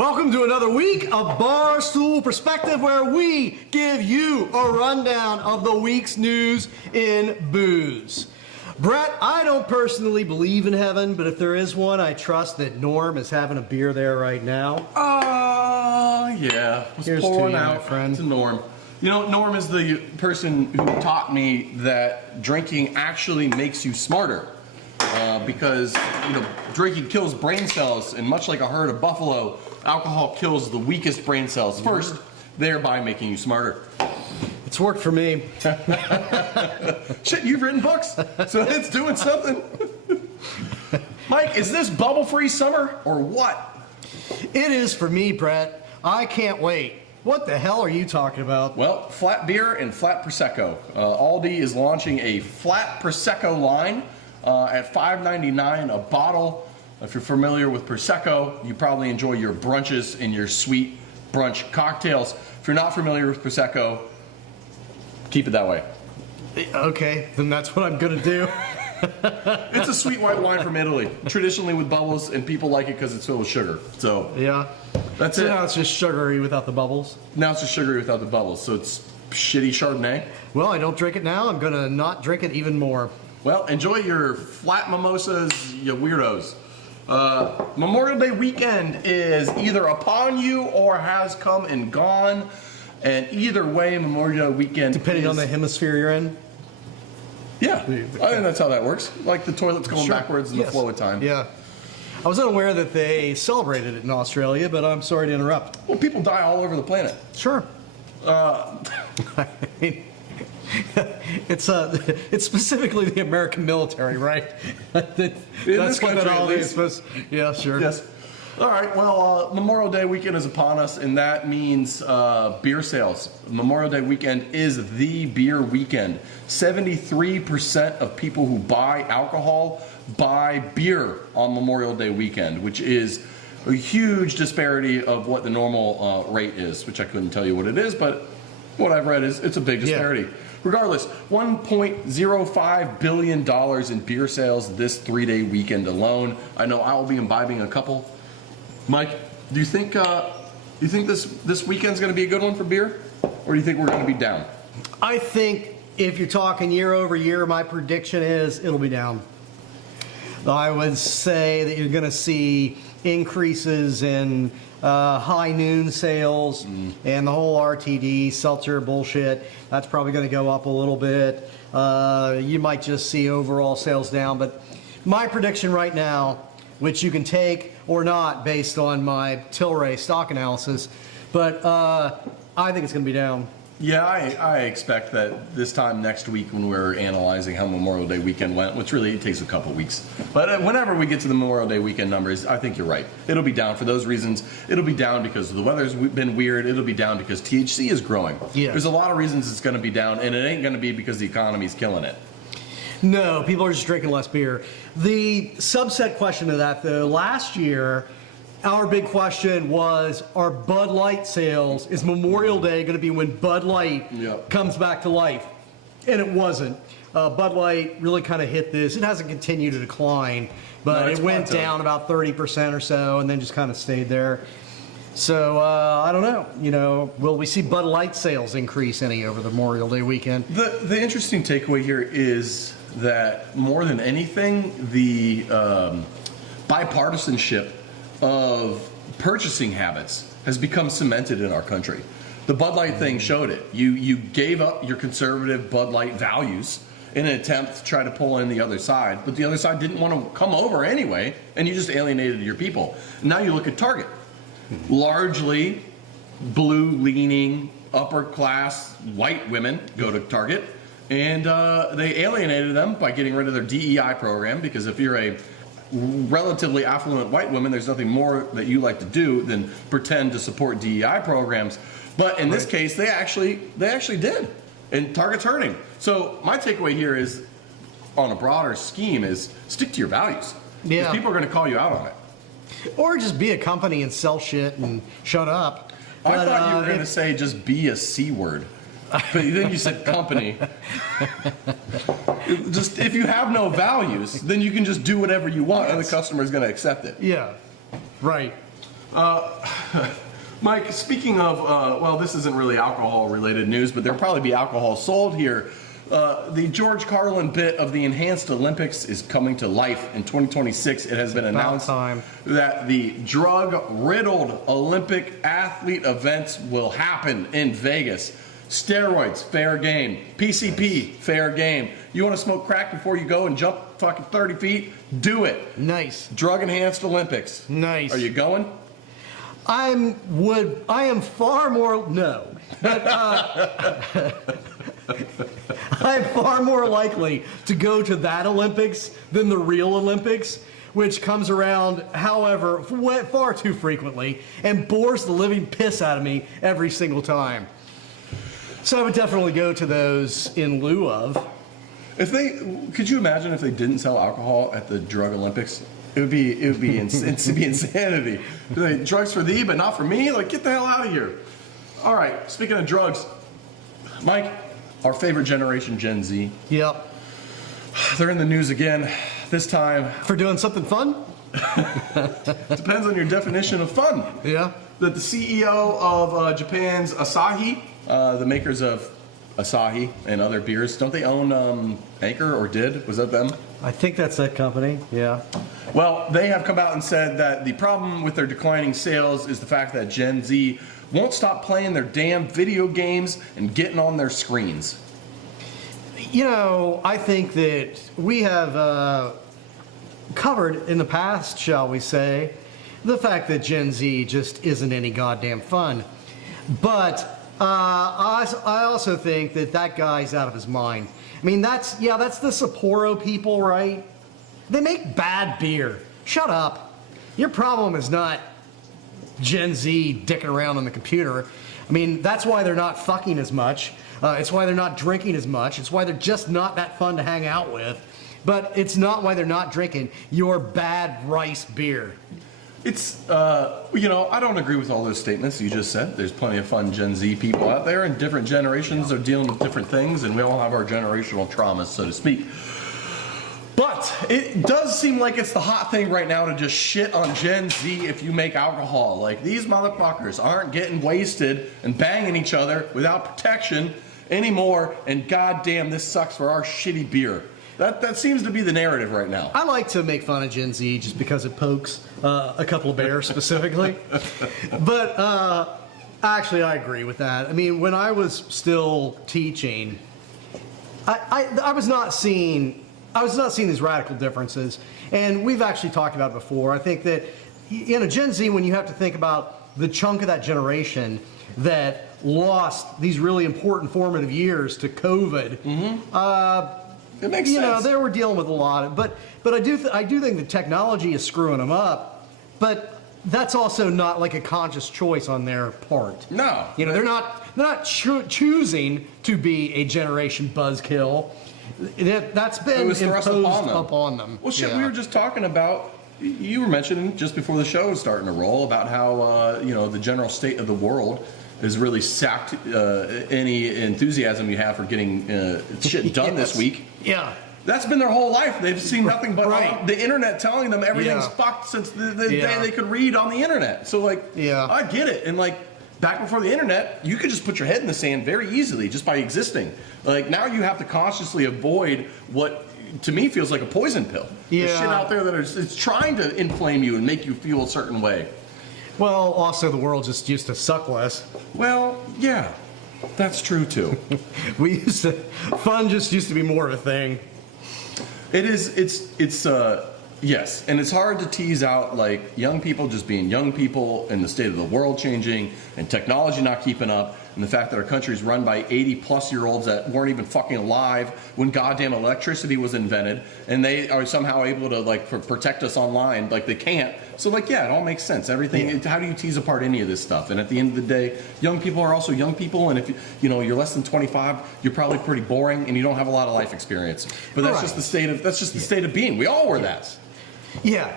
Welcome to another week of Barstool Perspective, where we give you a rundown of the week's news in booze. Brett, I don't personally believe in heaven, but if there is one, I trust that Norm is having a beer there right now. Yeah. Here's to you, my friend. To Norm. You know, Norm is the person who taught me that drinking actually makes you smarter. Because, you know, drinking kills brain cells, and much like a herd of buffalo, alcohol kills the weakest brain cells first, thereby making you smarter. It's worked for me. Shit, you've written books, so it's doing something. Mike, is this bubble-free summer or what? It is for me, Brett. I can't wait. What the hell are you talking about? Well, flat beer and flat Prosecco. Aldi is launching a flat Prosecco line at $5.99 a bottle. If you're familiar with Prosecco, you probably enjoy your brunches and your sweet brunch cocktails. If you're not familiar with Prosecco, keep it that way. Okay, then that's what I'm gonna do. It's a sweet white wine from Italy, traditionally with bubbles, and people like it because it's filled with sugar. So Yeah. that's So it. now it's just sugary without the bubbles. Now it's just sugary without the bubbles, so it's shitty Chardonnay. Well, I don't drink it now. I'm gonna not drink it even more. Well, enjoy your flat mimosas, you weirdos. Memorial Day weekend is either upon you or has come and gone. And either way, Memorial Day weekend Depending on the hemisphere you're in. Yeah, I think that's how that works. Like the toilet's going Sure. backwards in Yes. the flow of time. Yeah. I was unaware that they celebrated it in Australia, but I'm sorry to interrupt. Well, people die all over the planet. Sure. I mean, it's specifically the American military, right? In this country, at least. Yeah, sure. Yes. All right, well, Memorial Day weekend is upon us, and that means beer sales. Memorial Day weekend is the beer weekend. 73% of people who buy alcohol buy beer on Memorial Day weekend, which is a huge disparity of what the normal rate is, which I couldn't tell you what it is, but what I've read is it's a big disparity. Yeah. Regardless, $1.05 billion in beer sales this 3-day weekend alone. I know I will be imbibing a couple. Mike, do you think this weekend's going to be a good one for beer, or do you think we're going to be down? I think if you're talking year over year, my prediction is it'll be down. I would say that you're going to see increases in high noon sales and the whole RTD seltzer bullshit. That's probably going to go up a little bit. You might just see overall sales down, but my prediction right now, which you can take or not based on my Tilray stock analysis, but I think it's going to be down. Yeah, I expect that this time next week when we're analyzing how Memorial Day weekend went, which really it takes a couple weeks. But whenever we get to the Memorial Day weekend numbers, I think you're right. It'll be down for those reasons. It'll be down because the weather's been weird. It'll be down because THC is growing. Yeah. There's a lot of reasons it's going to be down, and it ain't going to be because the economy's killing it. No, people are just drinking less beer. The subset question to that, though, last year, our big question was, are Bud Light sales, is Memorial Day going to be when Bud Light comes back to life? And it wasn't. Bud Light really kind of hit this. It hasn't continued to decline, but it went down about 30% or so and then just kind of stayed there. So, I don't know. You know, will we see Bud Light sales increase any over the Memorial Day weekend? The interesting takeaway here is that more than anything, the bipartisanship of purchasing habits has become cemented in our country. The Bud Light thing showed it. You gave up your conservative Bud Light values in an attempt to try to pull in the other side, but the other side didn't want to come over anyway, and you just alienated your people. Now you look at Target. Largely blue-leaning, upper-class white women go to Target, and they alienated them by getting rid of their DEI program, because if you're a relatively affluent white woman, there's nothing more that you like to do than pretend to support DEI programs. But in this case, they actually did, and Target's hurting. So my takeaway here is, on a broader scheme, is stick to your values. Yeah. Because people are going to call you out on it. Or just be a company and sell shit and shut up. I thought you were going to say just be a C word. But then you said company. Just if you have no values, then you can just do whatever you want, and the customer is going to accept it. Yeah, right. Mike, speaking of, well, this isn't really alcohol-related news, but there'll probably be alcohol sold here. The George Carlin bit of the Enhanced Olympics is coming to life in 2026. It has been announced that the drug-riddled Olympic athlete events will happen in Vegas. Steroids, fair game. PCP, fair game. You want to smoke crack before you go and jump fucking 30 feet? Do it. Nice. Drug-enhanced Olympics. Nice. Are you going? I am far more, no. But, I'm far more likely to go to that Olympics than the real Olympics, which comes around, however, far too frequently and bores the living piss out of me every single time. So I would definitely go to those in lieu of. Could you imagine if they didn't sell alcohol at the drug Olympics? It would be insanity. Like, drugs for thee, but not for me. Like, get the hell out of here. All right. Speaking of drugs, Mike, our favorite generation, Gen Z. Yep. They're in the news again. This time for doing something fun. Depends on your definition of fun. Yeah. That the CEO of Japan's Asahi, the makers of Asahi and other beers, don't they own Anchor, or did? Was that them? I think that's that company, yeah. Well, they have come out and said that the problem with their declining sales is the fact that Gen Z won't stop playing their damn video games and getting on their screens. You know, I think that we have covered in the past, shall we say, the fact that Gen Z just isn't any goddamn fun. But I also think that guy's out of his mind. I mean, that's the Sapporo people, right? They make bad beer. Shut up. Your problem is not Gen Z dicking around on the computer. I mean, that's why they're not fucking as much. It's why they're not drinking as much. It's why they're just not that fun to hang out with. But it's not why they're not drinking your bad rice beer. It's, I don't agree with all those statements you just said. There's plenty of fun Gen Z people out there, and different generations are dealing with different things, and we all have our generational traumas, so to speak. But it does seem like it's the hot thing right now to just shit on Gen Z if you make alcohol. Like, these motherfuckers aren't getting wasted and banging each other without protection anymore, and goddamn, this sucks for our shitty beer. That seems to be the narrative right now. I like to make fun of Gen Z just because it pokes a couple of bears specifically. But actually, I agree with that. I mean, when I was still teaching, I was not seeing these radical differences. And we've actually talked about it before. I think that, Gen Z, when you have to think about the chunk of that generation that lost these really important formative years to COVID, it makes sense. They were dealing with a lot, but I do think the technology is screwing them up. But that's also not like a conscious choice on their part. No, they're not choosing to be a generation buzzkill. That's been imposed upon them. Well, shit, we were just talking about. You were mentioning just before the show was starting to roll about how the general state of the world has really sapped any enthusiasm you have for getting shit done this week. Yeah. That's been their whole life. They've seen nothing but the internet telling them everything's fucked since the day they could read on the internet. So, I get it. And, back before the internet, you could just put your head in the sand very easily just by existing. Now you have to consciously avoid what, to me, feels like a poison pill. Yeah. There's shit out there that it's trying to inflame you and make you feel a certain way. Well, also the world just used to suck less. Well, yeah, that's true too. Fun just used to be more of a thing. It is. It's yes, and it's hard to tease out young people just being young people and the state of the world changing and technology not keeping up. And the fact that our country is run by 80-plus-year-olds that weren't even fucking alive when goddamn electricity was invented, and they are somehow able to protect us online, they can't. So it all makes sense. Everything. Yeah. How do you tease apart any of this stuff? And at the end of the day, young people are also young people, and if you're less than 25, you're probably pretty boring, and you don't have a lot of life experience. But that's just the state of being. We all were that. Yeah,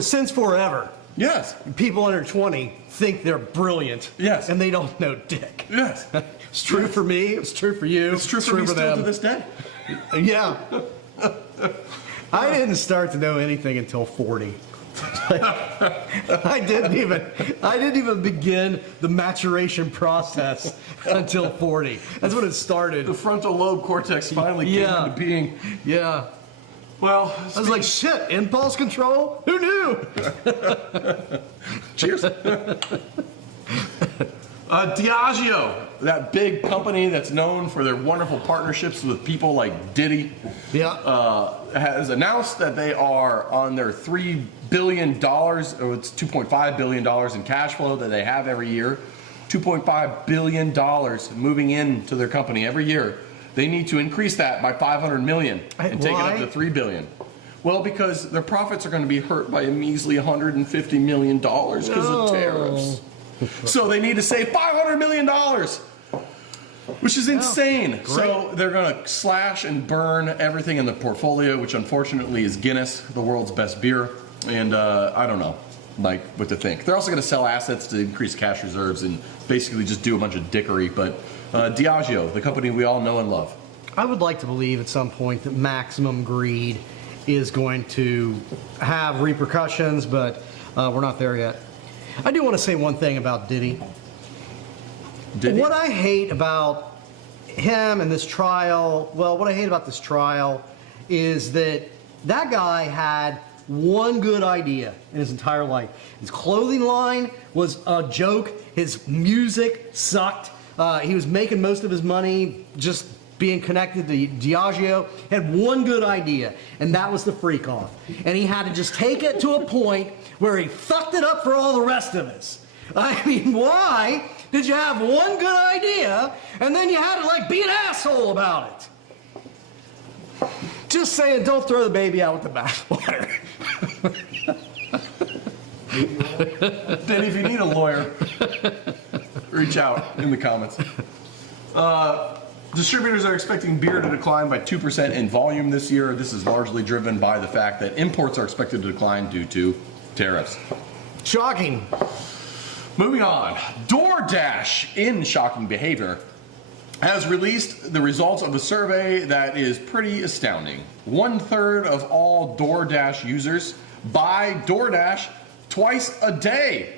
since forever. Yes. People under 20 think they're brilliant. Yes. And they don't know dick. Yes. It's true for me. It's true for you. It's true for me still to this day. Yeah. I didn't start to know anything until 40. I didn't even begin the maturation process until 40. That's when it started. The frontal lobe cortex finally came into being. Yeah. Well, I was like, shit, impulse control? Who knew? cheers. Diageo, that big company that's known for their wonderful partnerships with people like Diddy, has announced that they are on their $3 billion, or it's $2.5 billion in cash flow that they have every year. $2.5 billion moving into their company every year. They need to increase that by $500 million and take it up to $3 billion. Well, because their profits are going to be hurt by a measly $150 million because of tariffs. So they need to save $500 million, which is insane. So they're going to slash and burn everything in the portfolio, which unfortunately is Guinness, the world's best beer. And I don't know, like, what to think. They're also going to sell assets to increase cash reserves and basically just do a bunch of dickery. But Diageo, the company we all know and love. I would like to believe at some point that maximum greed is going to have repercussions, but we're not there yet. I do want to say one thing about Diddy. What I hate about him and this trial, what I hate about this trial is that guy had one good idea in his entire life. His clothing line was a joke. His music sucked. He was making most of his money just being connected to Diageo. He had one good idea, and that was the freak off. And he had to just take it to a point where he fucked it up for all the rest of us. I mean, why did you have one good idea and then you had to like be an asshole about it? Just saying, don't throw the baby out with the bathwater. Danny, if you need a lawyer, reach out in the comments. Distributors are expecting beer to decline by 2% in volume this year. This is largely driven by the fact that imports are expected to decline due to tariffs. Shocking. Moving on, DoorDash, in shocking behavior, has released the results of a survey that is pretty astounding. 1/3 of all DoorDash users buy DoorDash twice a day.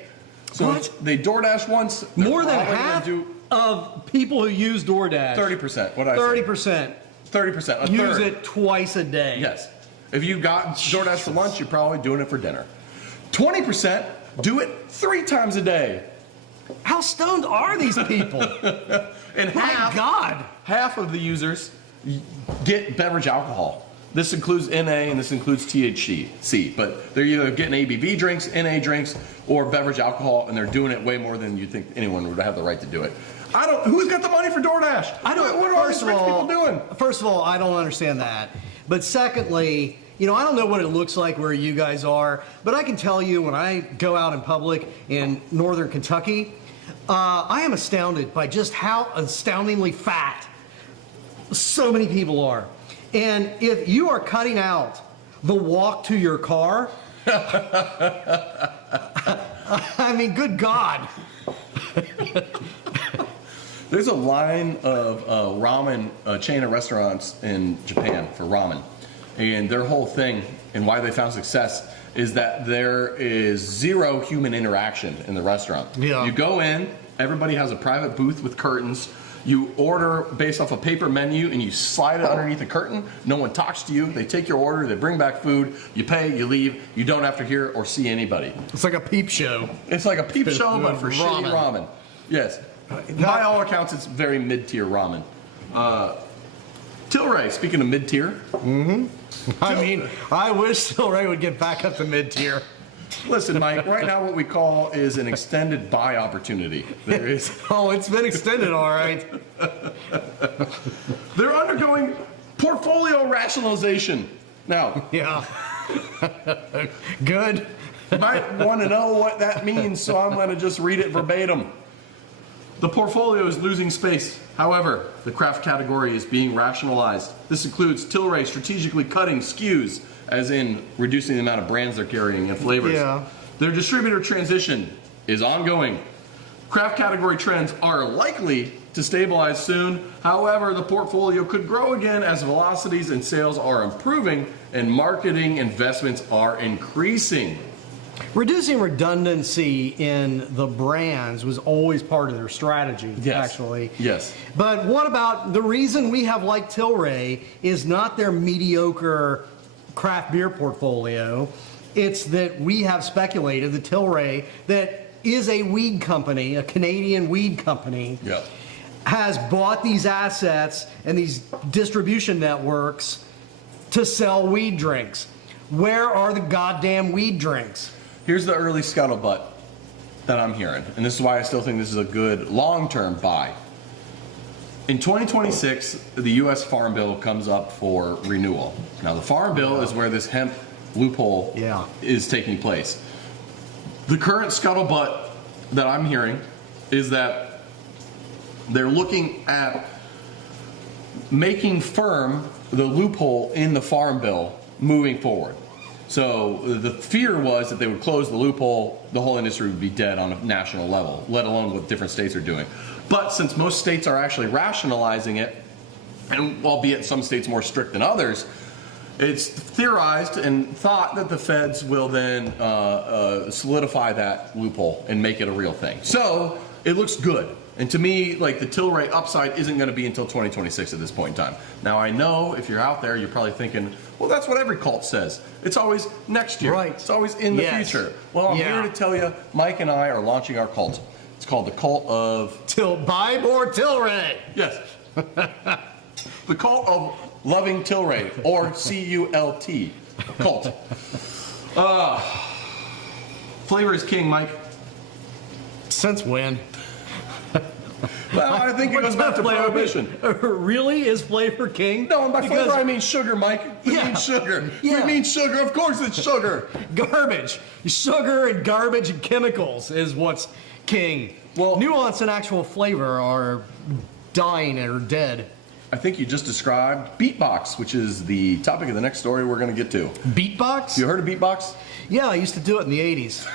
So What? they DoorDash once. More than half of people who use DoorDash. 30%. What did I 30%. 30%. A Use third. it twice a day. Yes. If you got DoorDash for lunch, you're probably doing it for dinner. 20% do it 3 times a day. How stoned are these people? And My God. half of the users get beverage alcohol. This includes NA and this includes THC, but they're either getting ABV drinks, NA drinks, or beverage alcohol, and they're doing it way more than you think anyone would have the right to do it. Who's got the money for DoorDash? I don't. What are all these rich people doing? First of all, I don't understand that. But secondly, I don't know what it looks like where you guys are, but I can tell you when I go out in public in northern Kentucky, I am astounded by just how astoundingly fat so many people are. And if you are cutting out the walk to your car, I mean, good God. There's a line of ramen, chain of restaurants in Japan for ramen. And their whole thing and why they found success is that there is zero human interaction in the restaurant. Yeah. You go in, everybody has a private booth with curtains. You order based off a paper menu and you slide it underneath a curtain. No one talks to you. They take your order, they bring back food, you pay, you leave. You don't have to hear or see anybody. It's like a peep show. It's like a peep show, but for shitty ramen. Yes. By all accounts, it's very mid-tier ramen. Tilray, speaking of mid-tier. Mm-hmm. I mean, I wish Tilray would get back up to mid-tier. Listen, Mike, right now what we call is an extended buy opportunity. There is. Oh, it's been extended, all right. They're undergoing portfolio rationalization. Now, yeah. Good. You might want to know what that means, so I'm going to just read it verbatim. The portfolio is losing space. However, the craft category is being rationalized. This includes Tilray strategically cutting SKUs, as in reducing the amount of brands they're carrying and flavors. Yeah. Their distributor transition is ongoing. Craft category trends are likely to stabilize soon. However, the portfolio could grow again as velocities and sales are improving and marketing investments are increasing. Reducing redundancy in the brands was always part of their strategy, actually. Yes. But what about the reason we have like Tilray is not their mediocre craft beer portfolio. It's that we have speculated that Tilray, that is a weed company, a Canadian weed company, has bought these assets and these distribution networks to sell weed drinks. Where are the goddamn weed drinks? Here's the early scuttlebutt that I'm hearing, and this is why I still think this is a good long-term buy. In 2026, the U.S. Farm Bill comes up for renewal. Now, the Farm Bill is where this hemp loophole is taking place. The current scuttlebutt that I'm hearing is that they're looking at making firm the loophole in the Farm Bill moving forward. So the fear was that they would close the loophole, the whole industry would be dead on a national level, let alone what different states are doing. But since most states are actually rationalizing it, and albeit some states more strict than others, it's theorized and thought that the feds will then solidify that loophole and make it a real thing. So it looks good. And to me, like, the Tilray upside isn't going to be until 2026 at this point in time. Now, I know if you're out there, you're probably thinking, well, that's what every cult says. It's always next year. Right. It's always in the future. Well, I'm here to tell you, Mike and I are launching our cult. It's called the Cult of... Buy more Tilray! Yes. The Cult of Loving Tilray, or C-U-L-T. Cult. Flavor is king, Mike. Since when? Well, I think it goes back to prohibition. Really? Is flavor king? No, and by flavor I mean sugar, Mike. It means sugar. Yeah. We mean sugar. Of course it's sugar. Garbage. Sugar and garbage and chemicals is what's king. Well, nuance and actual flavor are dying or dead. I think you just described BeatBox, which is the topic of the next story we're going to get to. BeatBox? You heard of BeatBox? Yeah, I used to do it in the 80s.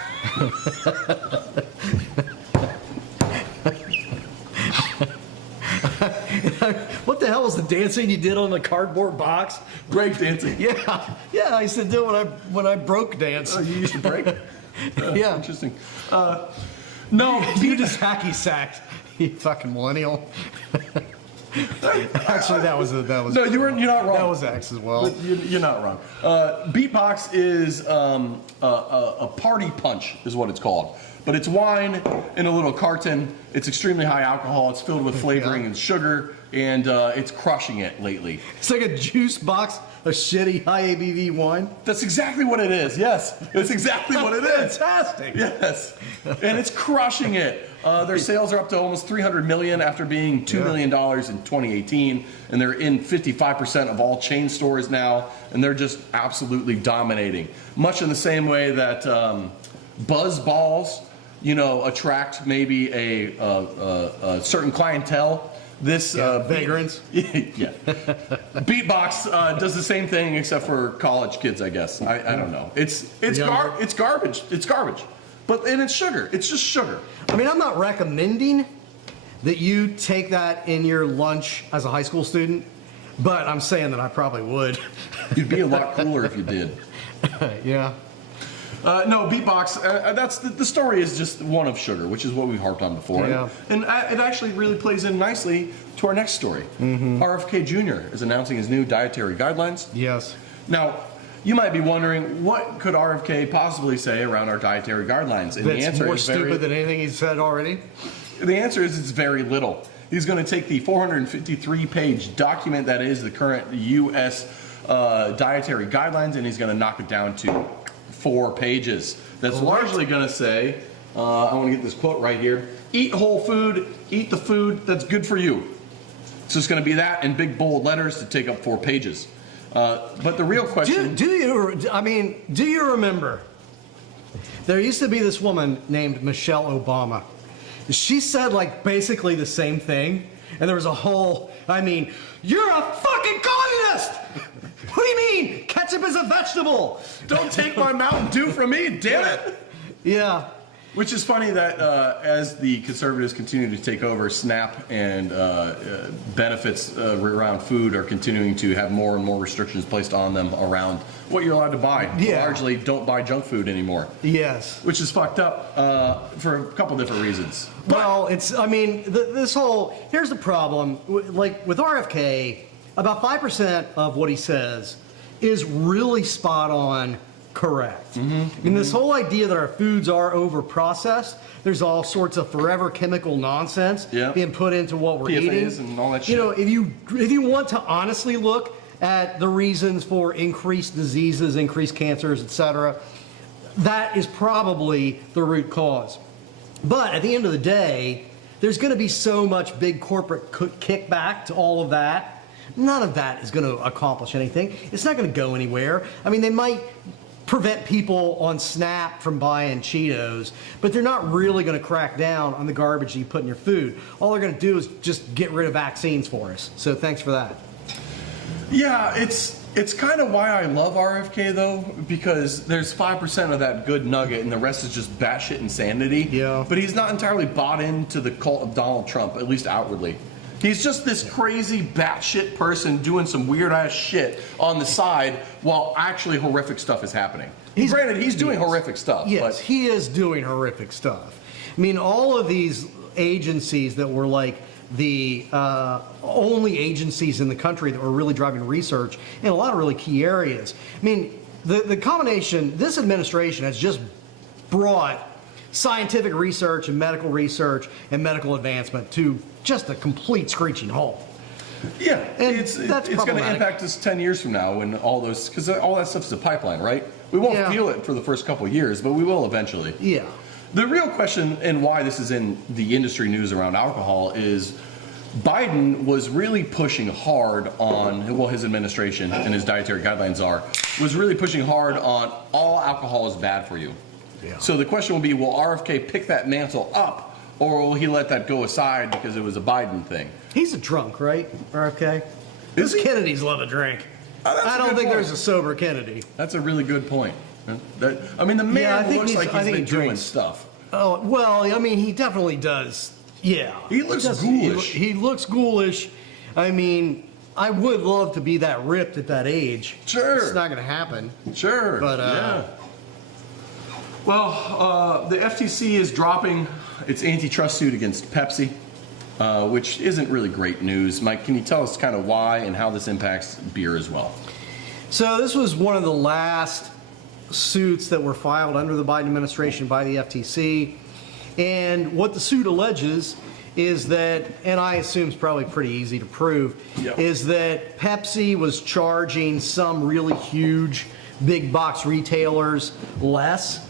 What the hell was the dancing you did on the cardboard box? Break dancing. Yeah, I used to do it when I broke dance. Oh, you used to break? Yeah. Interesting. No, you just hacky sacked, you fucking millennial. Actually, that was. No, you're not wrong. That was X as well. You're not wrong. BeatBox is a party punch, is what it's called. But it's wine in a little carton. It's extremely high alcohol. It's filled with flavoring and sugar, and it's crushing it lately. It's like a juice box of shitty high ABV wine. That's exactly what it is. Yes, that's exactly what it is. Fantastic. Yes, and it's crushing it. Their sales are up to almost $300 million after being $2 million in 2018, and they're in 55% of all chain stores now, and they're just absolutely dominating. Much in the same way that buzz balls, attract maybe a certain clientele. This vagrants. Yeah. BeatBox does the same thing except for college kids, I guess. I don't know. It's garbage. It's garbage. And it's sugar. It's just sugar. I mean, I'm not recommending that you take that in your lunch as a high school student, but I'm saying that I probably would. You'd be a lot cooler if you did. Yeah. No, BeatBox, that's the story is just one of sugar, which is what we've harped on before. Yeah. And it actually really plays in nicely to our next story. RFK Jr. is announcing his new dietary guidelines. Yes. Now, you might be wondering, what could RFK possibly say around our dietary guidelines? And That's the answer more is stupid than anything he's said already. The answer is it's very little. He's going to take the 453-page document that is the current U.S. Dietary guidelines, and he's going to knock it down to 4 pages. That's largely going to say, I want to get this quote right here, eat whole food, eat the food that's good for you. So it's going to be that in big bold letters to take up 4 pages. But the real question... Do you remember? There used to be this woman named Michelle Obama. She said, basically the same thing. And there was a whole, you're a fucking communist! What do you mean? Ketchup is a vegetable! Don't take my Mountain Dew from me, damn it! Yeah. Which is funny that as the conservatives continue to take over, SNAP and benefits around food are continuing to have more and more restrictions placed on them around what you're allowed to buy. Yeah. Largely don't buy junk food anymore. Yes. Which is fucked up for a couple different reasons. Well, this whole, here's the problem. Like with RFK, about 5% of what he says is really spot on correct. This whole idea that our foods are over processed, there's all sorts of forever chemical nonsense being put into what we're PFAs eating. and all that shit. If you want to honestly look at the reasons for increased diseases, increased cancers, etc., that is probably the root cause. But at the end of the day, there's going to be so much big corporate kickback to all of that. None of that is going to accomplish anything. It's not going to go anywhere. I mean, they might prevent people on SNAP from buying Cheetos, but they're not really going to crack down on the garbage that you put in your food. All they're going to do is just get rid of vaccines for us. So thanks for that. Yeah, it's kind of why I love RFK though, because there's 5% of that good nugget and the rest is just batshit insanity. Yeah. But he's not entirely bought into the cult of Donald Trump, at least outwardly. He's just this crazy batshit person doing some weird ass shit on the side while actually horrific stuff is happening. Granted, he's doing horrific stuff. Yes, but he is doing horrific stuff. I mean, all of these agencies that were like the only agencies in the country that were really driving research in a lot of really key areas. I mean, the combination, this administration has just brought scientific research and medical advancement to just a complete screeching halt. yeah, And it's that's going to problematic. impact us 10 years from now when all those, because all that stuff's a pipeline, right? We won't Yeah. feel it for the first couple of years, but we will eventually. Yeah. The real question and why this is in the industry news around alcohol is Biden was really pushing hard on, well, his administration and his dietary guidelines was really pushing hard on all alcohol is bad for you. Yeah. So the question will be, will RFK pick that mantle up or will he let that go aside because it was a Biden thing? He's a drunk, right, RFK? Is Those he? Kennedys love a drink. That's I a don't good think point. there's a sober Kennedy. That's a really good point. The man Yeah, I think looks like I he's think been he doing drinks. stuff. Oh, well, I mean, he definitely does. Yeah. He looks does- ghoulish. He looks ghoulish. I mean, I would love to be that ripped at that age. Sure. It's not going to happen. Sure. But, yeah. Well, the FTC is dropping its antitrust suit against Pepsi, which isn't really great news. Mike, can you tell us kind of why and how this impacts beer as well? So this was one of the last suits that were filed under the Biden administration by the FTC. And what the suit alleges is that, and I assume it's probably pretty easy to prove, is that Pepsi was charging some really huge big box retailers less.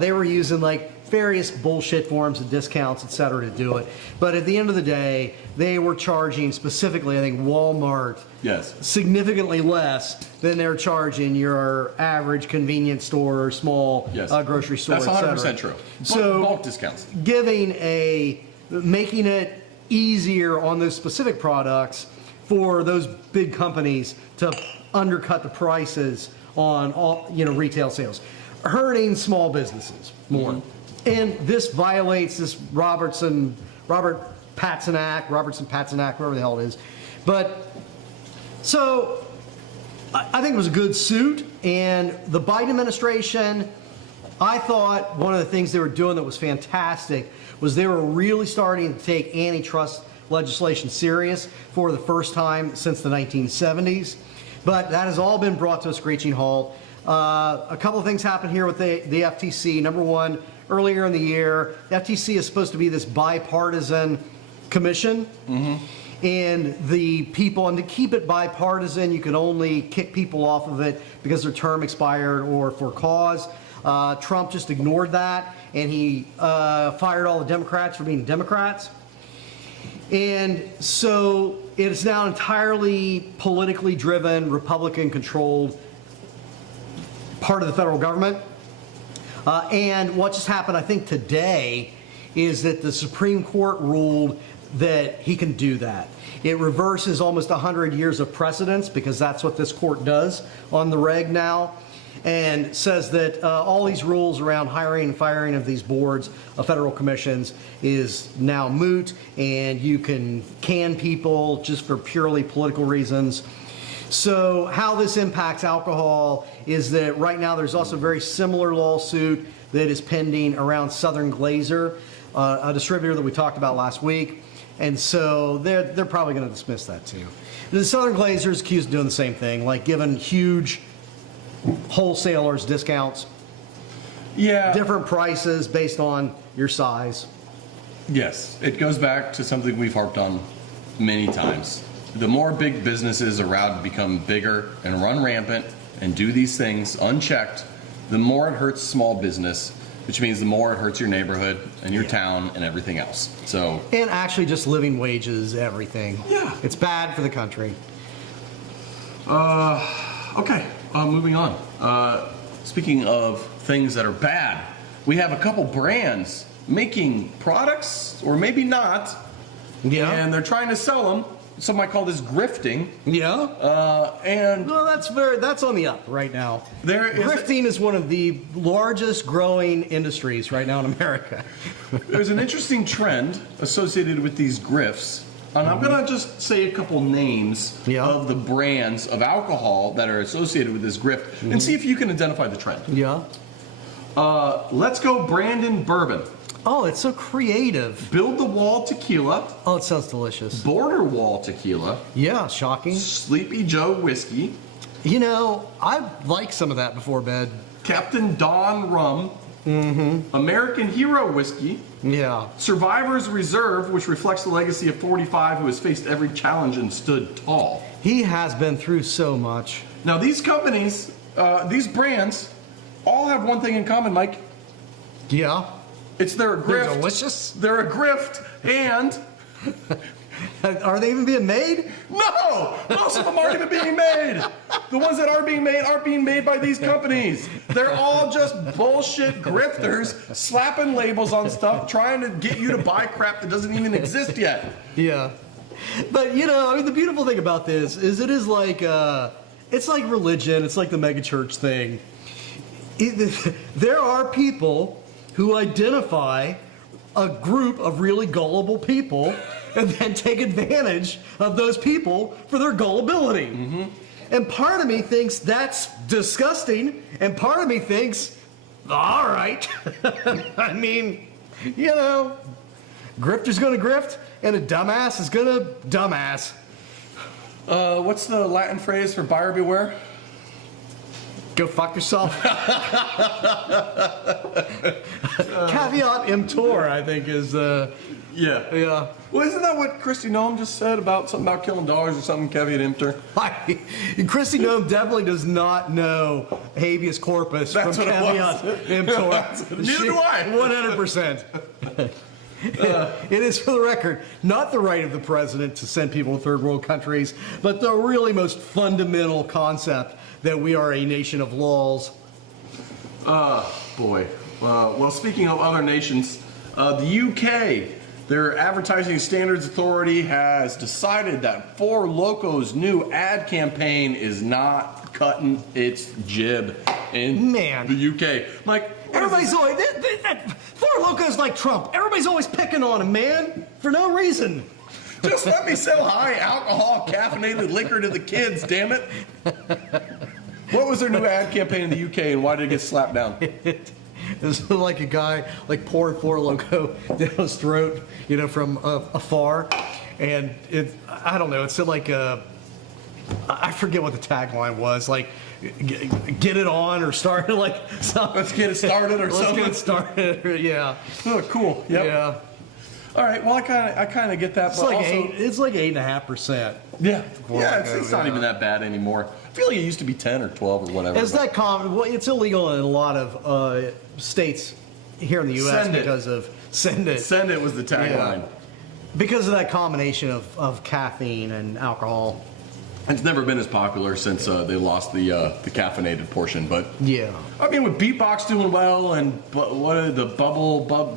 They were using like various bullshit forms of discounts, et cetera, to do it. But at the end of the day, they were charging specifically, I think, Walmart Yes. significantly less than they're charging your average convenience store or small Yes. Grocery store, That's et cetera. 100% true. So Bulk discounts. making it easier on those specific products for those big companies to undercut the prices on all, retail sales, hurting small businesses more. Mm-hmm. And this violates this Robertson Patson Act, whatever the hell it is. But so I think it was a good suit, and the Biden administration, I thought one of the things they were doing that was fantastic was they were really starting to take antitrust legislation serious for the first time since the 1970s. But that has all been brought to a screeching halt. A couple of things happened here with the FTC. Number one, earlier in the year, the FTC is supposed to be this bipartisan commission. And the people, and to keep it bipartisan, you can only kick people off of it because their term expired or for cause. Trump just ignored that, and he fired all the Democrats for being Democrats. And so it is now entirely politically driven, Republican-controlled part of the federal government. And what just happened, I think, today is that the Supreme Court ruled that he can do that. It reverses almost 100 years of precedence because that's what this court does on the reg now. and says that all these rules around hiring and firing of these boards of federal commissions is now moot, and you can people just for purely political reasons. So how this impacts alcohol is that right now there's also a very similar lawsuit that is pending around Southern Glazer, a distributor that we talked about last week. And so they're probably going to dismiss that too. The Southern Glazer is accused of doing the same thing, like giving huge wholesalers discounts, different prices based on your size. Yes, it goes back to something we've harped on many times. The more big businesses are allowed to become bigger and run rampant and do these things unchecked, the more it hurts small business, which means the more it hurts your neighborhood and your town and everything else. So, and actually just living wages, everything. Yeah. It's bad for the country. Okay, moving on. Speaking of things that are bad, we have a couple brands making products, or maybe not, and they're trying to sell them. Some might call this grifting. And well, that's on the up right now. Grifting is one of the largest growing industries right now in America. There's an interesting trend associated with these grifts. And I'm going to just say a couple names of the brands of alcohol that are associated with this grift and see if you can identify the trend. Let's Go Brandon Bourbon. Oh, it's so creative. Build the Wall Tequila. Oh, it sounds delicious. Border Wall Tequila. Yeah, shocking. Sleepy Joe Whiskey. You know, I like some of that before bed. Captain Don Rum. American Hero Whiskey. Yeah. Survivor's Reserve, which reflects the legacy of 45, who has faced every challenge and stood tall. He has been through so much. Now, these companies, these brands, all have one thing in common, Mike. Yeah. It's they're a grift. They're delicious. They're a grift, and are they even being made? No, most of them aren't even being made. The ones that are being made aren't being made by these companies. They're all just bullshit grifters slapping labels on stuff, trying to get you to buy crap that doesn't even exist yet. Yeah, but you know, I mean, the beautiful thing about this is it is like it's like religion. It's like the megachurch thing. There are people who identify a group of really gullible people and then take advantage of those people for their gullibility. And part of me thinks that's disgusting, and part of me thinks, all right. I mean, you know, grifter's gonna grift, and a dumbass is gonna dumbass. What's the Latin phrase for buyer beware? Go fuck yourself. Caveat emptor, I think, is yeah. Well, isn't that what Christy Noem just said about something about killing dogs or something? Caveat emptor. Christy Noem definitely does not know habeas corpus That's from what caveat emptor. Neither do I. 100%. It is, for the record, not the right of the president to send people to third world countries, but the really most fundamental concept that we are a nation of laws. Boy. Well, speaking of other nations, the UK, their Advertising Standards Authority has decided that Four Locos' new ad campaign is not cutting its jib in the UK. Like, everybody's always, Four Locos like Trump. Everybody's always picking on him, man, for no reason. Just let me sell high alcohol, caffeinated liquor to the kids, damn it. What was their new ad campaign in the UK, and why did it get slapped down? It was like a guy like pouring Four Loko down his throat, you know, from afar, and I don't know. It said like I forget what the tagline was, like get it on or start like something. Let's get it started or something. Let's get it started. Yeah. Oh, cool. Yep. Yeah. All right. Well, I kind of get that. It's but like also, it's like 8.5%. Yeah. Yeah. It's not even that bad anymore. I feel like it used to be 10 or 12 or whatever. It's that common. Well, it's illegal in a lot of states here in the U.S. because of send it. Send it was the tagline. Yeah. Because of that combination of caffeine and alcohol. It's never been as popular since they lost the caffeinated portion, but yeah. I mean, with BeatBox doing well, and what are the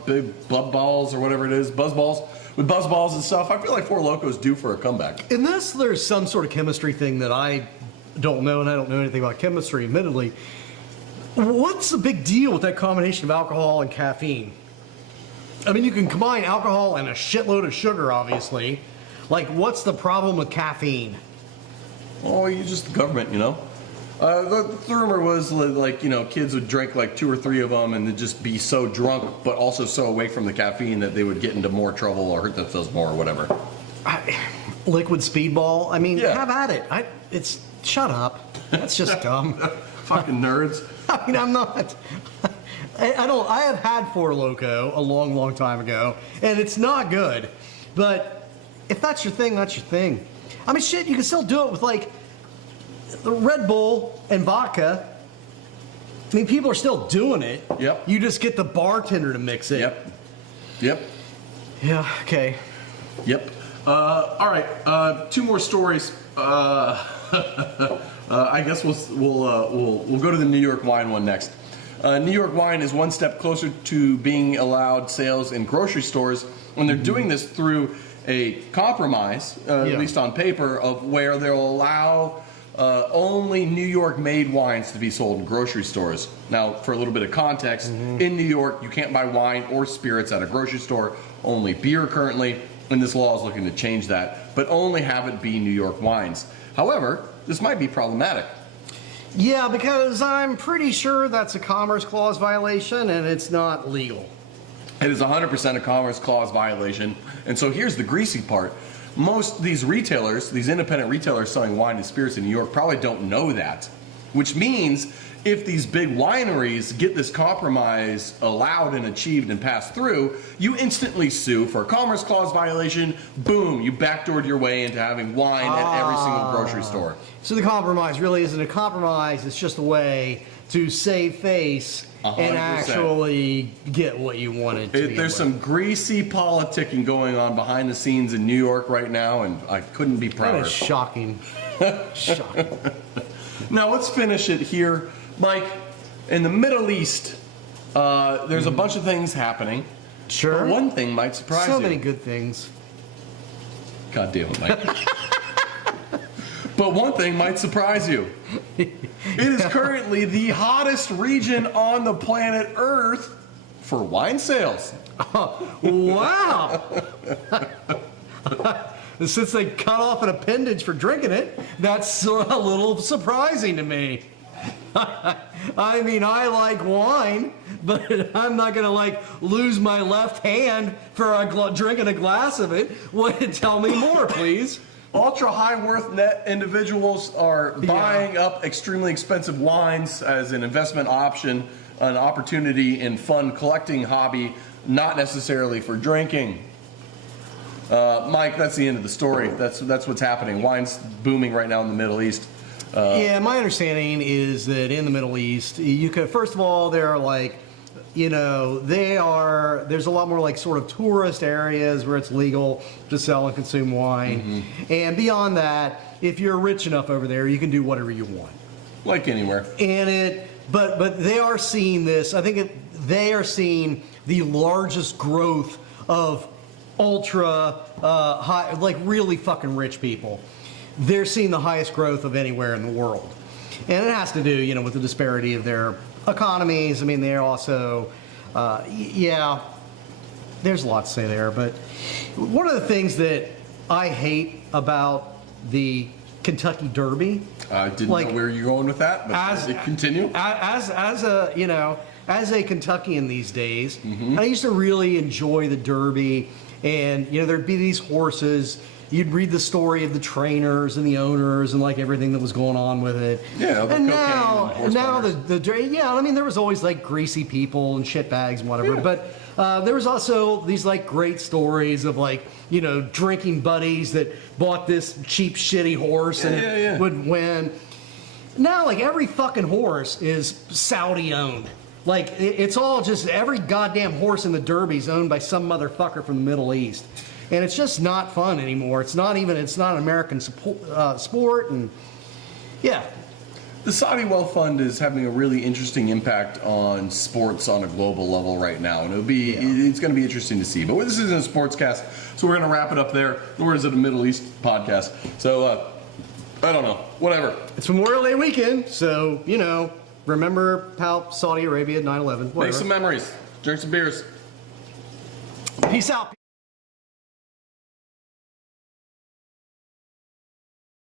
big bub balls or whatever it is, buzz balls with buzz balls and stuff, I feel like Four Locos due for a comeback. Unless there's some sort of chemistry thing that I don't know, and I don't know anything about chemistry, admittedly. What's the big deal with that combination of alcohol and caffeine? I mean, you can combine alcohol and a shitload of sugar, obviously. Like, what's the problem with caffeine? Oh, you just the government, you know. The rumor was like, you know, kids would drink like 2 or 3 of them and they'd just be so drunk, but also so away from the caffeine that they would get into more trouble or hurt themselves more or whatever. Liquid speedball. I mean, Yeah. have at it. Shut up. That's just dumb. Fucking nerds. I mean, I'm not. I have had Four Loko a long, long time ago, and it's not good. But if that's your thing, that's your thing. I mean, shit, you can still do it with like the Red Bull and vodka. I mean, people are still doing it. Yep. You just get the bartender to mix it. Yep. Yeah. Okay. Yep. All right. 2 more stories. I guess we'll go to the New York wine one next. New York wine is one step closer to being allowed sales in grocery stores, and they're doing this through a compromise, at least on paper, of where they'll allow only New York-made wines to be sold in grocery stores. Now, for a little bit of context, in New York, you can't buy wine or spirits at a grocery store, only beer currently, and this law is looking to change that, but only have it be New York wines. However, this might be problematic. Yeah, because I'm pretty sure that's a Commerce Clause violation, and it's not legal. It is 100% a Commerce Clause violation, and so here's the greasy part. Most of these retailers, these independent retailers selling wine and spirits in New York probably don't know that, which means if these big wineries get this compromise allowed and achieved and passed through, you instantly sue for a Commerce Clause violation. Boom, you backdoored your way into having wine at every single grocery store. So the compromise really isn't a compromise, it's just a way to save face 100%. and actually get what you wanted to begin There's with. some greasy politicking going on behind the scenes in New York right now, and I couldn't be That prouder. is shocking. Shocking. Now let's finish it here. Mike, in the Middle East, there's a bunch of things happening. Sure. But one thing might surprise you. So many good things. God damn it, Mike. But one thing might surprise you. It is currently the hottest region on the planet Earth for wine sales. Wow. Since they cut off an appendage for drinking it, that's a little surprising to me. I mean, I like wine, but I'm not going to like lose my left hand for drinking a glass of it. Tell me more, please. Ultra high worth net individuals are buying up extremely expensive wines as an investment option, an opportunity in fun collecting hobby, not necessarily for drinking. Mike, that's the end of the story. That's what's happening. Wine's booming right now in the Middle East. Yeah, my understanding is that in the Middle East, you could, first of all, there are like, you know, there's a lot more like sort of tourist areas where it's legal to sell and consume wine. And beyond that, if you're rich enough over there, you can do whatever you want. Like anywhere. But they are seeing this, they are seeing the largest growth of ultra high, like really fucking rich people. They're seeing the highest growth of anywhere in the world. And it has to do, you know, with the disparity of their economies. I mean, they're also, there's a lot to say there. But one of the things that I hate about the Kentucky Derby. I didn't know where you're going with that, but continue. As a Kentuckian these days, I used to really enjoy the Derby. And, you know, there'd be these horses. You'd read the story of the trainers and the owners and like everything that was going on with it. Yeah, the and cocaine now I mean, there was always like greasy people and shitbags and whatever. Yeah. But there was also these like great stories of like, you know, drinking buddies that bought this cheap shitty horse and it would win. Now, like every fucking horse is Saudi owned. Like it's all just every goddamn horse in the Derby is owned by some motherfucker from the Middle East. And it's just not fun anymore. It's not an American sport. And yeah. The Saudi Wealth Fund is having a really interesting impact on sports on a global level right now. And it's going to be interesting to see. But this isn't a sportscast, so we're going to wrap it up there. Nor is it a Middle East podcast. So, I don't know. Whatever. It's Memorial Day weekend, so, you know, remember how Saudi Arabia 9/11. Make Whatever. some memories. Drink some beers. Peace out.